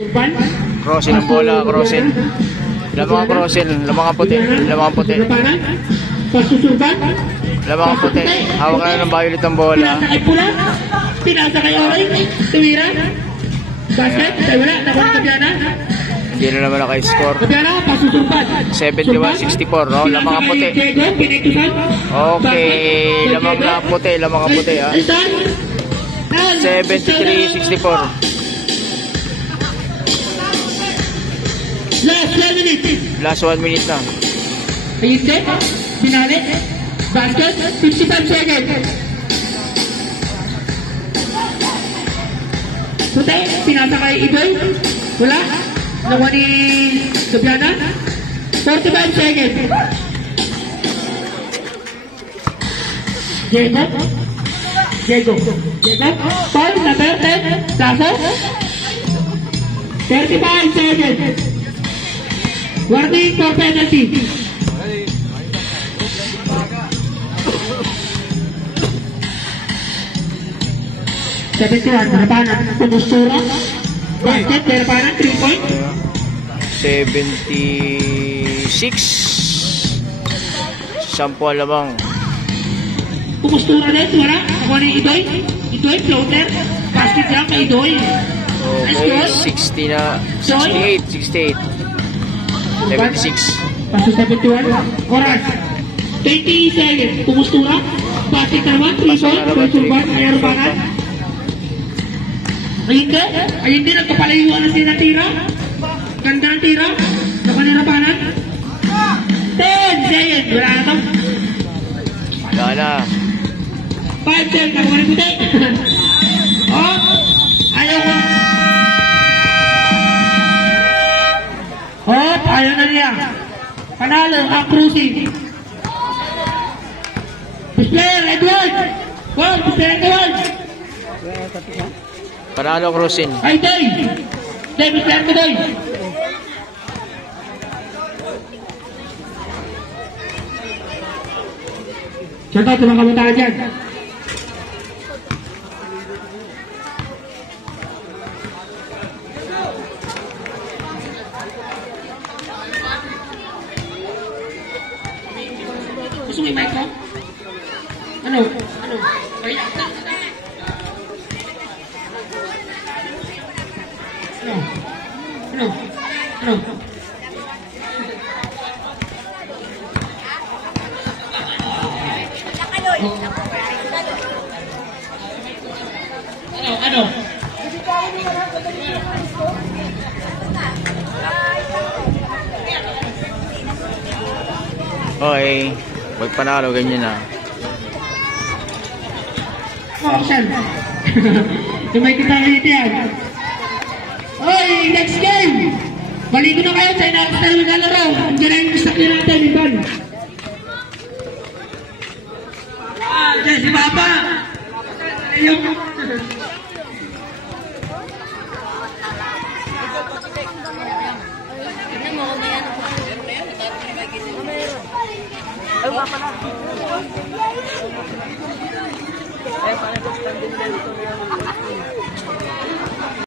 Crossin ang bola, crossin. Lamang ang crossin, lamang ang puti, lamang ang puti. Lamang ang puti. Hawak na ng violet ang bola. Pinasa kay orange, tumira. Basket, wala, nakuha Kabiana. Hindi na naman naka-score. Kabiana, pasusurpan. 71-64, no? Lamang ang puti. Okay, lamang ang puti, lamang ang puti, ha? 73-64. Last 1 minute. Last 1 minute na. Ayun, binali. Basket, 55 seconds. Puti, pinasa kay Iboy. Wala. Nakuha ni Gabiana. 45 seconds. Diego. Foul, number 10. Taso. 35 seconds. Warning for penalty. Harapanan, pumustura. Basket, harapanan, 3 point. 76. Sampu lamang. Pumustura din, wala. Ako ni Idoy. Idoy, floater. Basket lang kay Idoy. Okay, 60 na. 68. 76. Paso 71. Oras. 20 seconds. Pumustura. Basket naman, 3 point. Pumustura, harapanan. Ayun din, nagkapalayuan na sila tira. Ganda ng tira. Nakanirapanan. 10 seconds. Wala na ito. Wala na. 5 seconds. Nakuha ni Puti. Oh, ayaw ko. Oh, ayaw na niya. Panalo ang cruising. Displayer, Edward. Wow, displayer, Edward. Panalo crossin. Ay, Day! Day, displayer ko, Day. Shout out sa mga kabataan dyan. Gusto mo yung mic ko? Ano? Ay, Ano? Okay. Pag panalo, ganyan na. Action! Yung may kita ulit yan. Oy, next game! Maligo na kayo sa inakasal na laro. Andiyan na yung gusto natin, Iban. Diyan si Papa.